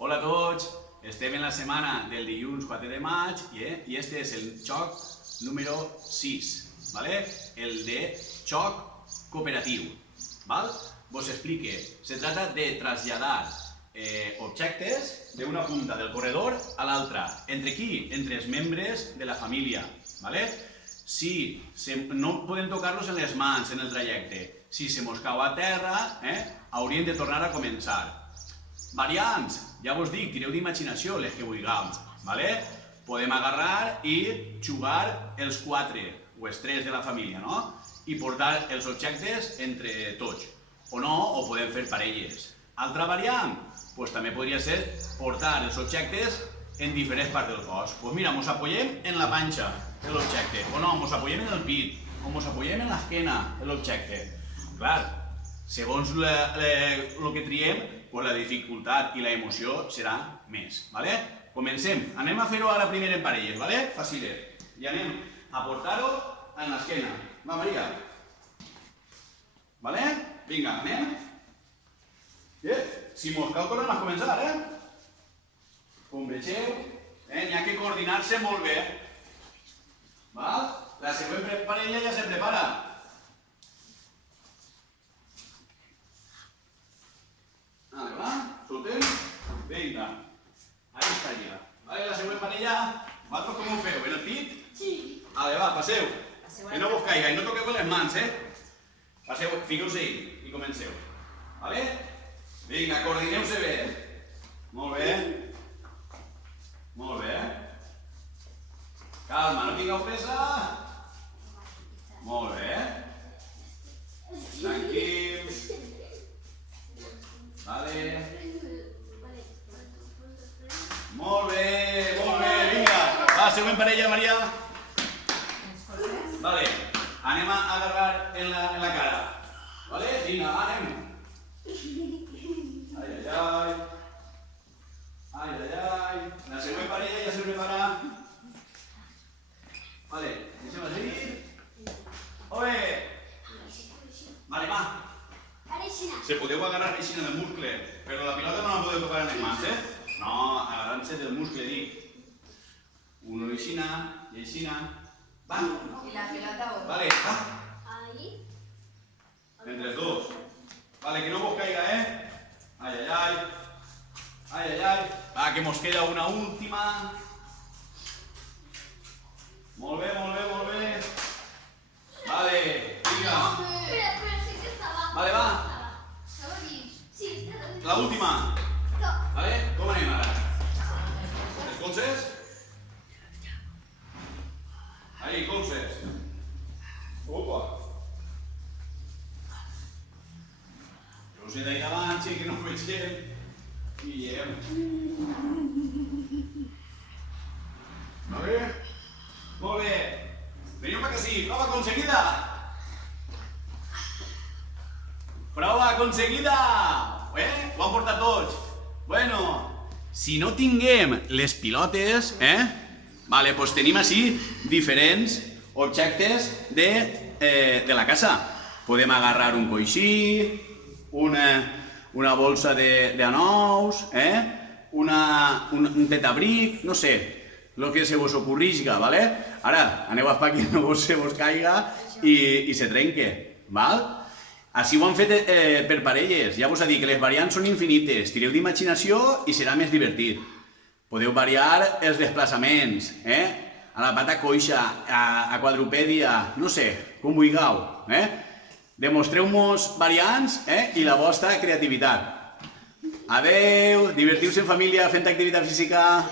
Hola a tots, estem en la setmana del dilluns 4 de maig i este és el joc número 6, ¿vale? El de joc cooperatiu. ¿Vale? Vos explique, se trata de trasladar objectes de una punta del corredor a l'altra. Entre qui? Entre els membres de la família. ¿Vale? Si no podem tocar-los en les mans en el trajecte. Si se mos cau a terra, hauríem de tornar a començar. Variants, ja vos dic, tireu d'imaginació les que vulgueu, ¿vale? Podem agarrar i jugar els 4 o els 3 de la família, no? I portar els objectes entre tots. O no, o podem fer parelles. Altra variant, pues també podria ser portar els objectes en diferents parts del cos. Pues mira, mos apoyem en la panxa, l'objecte. O no, mos apoyem en el pit. O mos apoyem en l'esquena, l'objecte. Clar, segons el que triem, pues la dificultat i la emoció serà més, ¿vale? Comencem. Anem a fer-ho ara primer en parelles, ¿vale? Facilet. I anem a portar-ho en l'esquena. Va, Maria. ¿Vale? Vinga, anem. Si mos cal tornem a començar, Com vegeu, n'hi ha que coordinar-se molt bé. Val? La següent parella ja se prepara. Va, soltem. Vinga. Ahí estaria. Vale, la següent parella, vosaltres com ho feu? En el pit? Sí. Va, passeu. Que no vos caiga i no toqueu les mans, Passeu, fiqueu-se i comenceu. Vale? Vinga, coordineu-se bé. Molt bé. Molt bé. Calma, no tingueu pressa. Molt bé. Tranquils. Vale. Molt bé, vinga. Va, següent parella, Maria. Vale, anem a agarrar en la cara. Vale, vinga, anem. Ai, ai, ai. Ai, ai, ai. La següent parella ja se prepara. Vale, deixem així. Oye. Vale, va. Se podeu agarrar així en el muscle, però la pilota no la podeu tocar en les mans, No, agarrant-se del muscle, dic. Uno aixina i aixina. Va. I la pelota otra. Vale, va. Ahí. Entre els dos. Vale, que no vos caiga, Ai, ai, ai. Ai, ai, ai. Va, que mos queda una última. Molt bé, molt bé, molt bé. Vale, vinga. Pero sí que estaba. Vale, va. Estaba bien. Sí, estaba bien. La última. No. Vale, com anem ara? Els colzes? Ahí, colzes. Opa. Jo us he dit abans que no ho vegem. I Vale? Molt bé. Veniu per que sí. Prova aconseguida. Prova aconseguida. Ho han portat tots. Bueno, si no tinguem les pilotes, Vale, pues tenim així diferents objectes de la casa. Podem agarrar un coixí, una bolsa d'anous, un tetabric, no sé, el que se vos ocorrisca, ¿vale? Ara, aneu a espac que no se vos caiga i se trenque, val? Així ho han fet per parelles, ja vos ha dit que les variants són infinites, tireu d'imaginació i serà més divertit. Podeu variar els desplaçaments, a la pata coixa, a quadrupèdia, no sé, com vulgueu, Demostreu-nos variants i la vostra creativitat. Adeu, divertiu-se en família fent activitat física.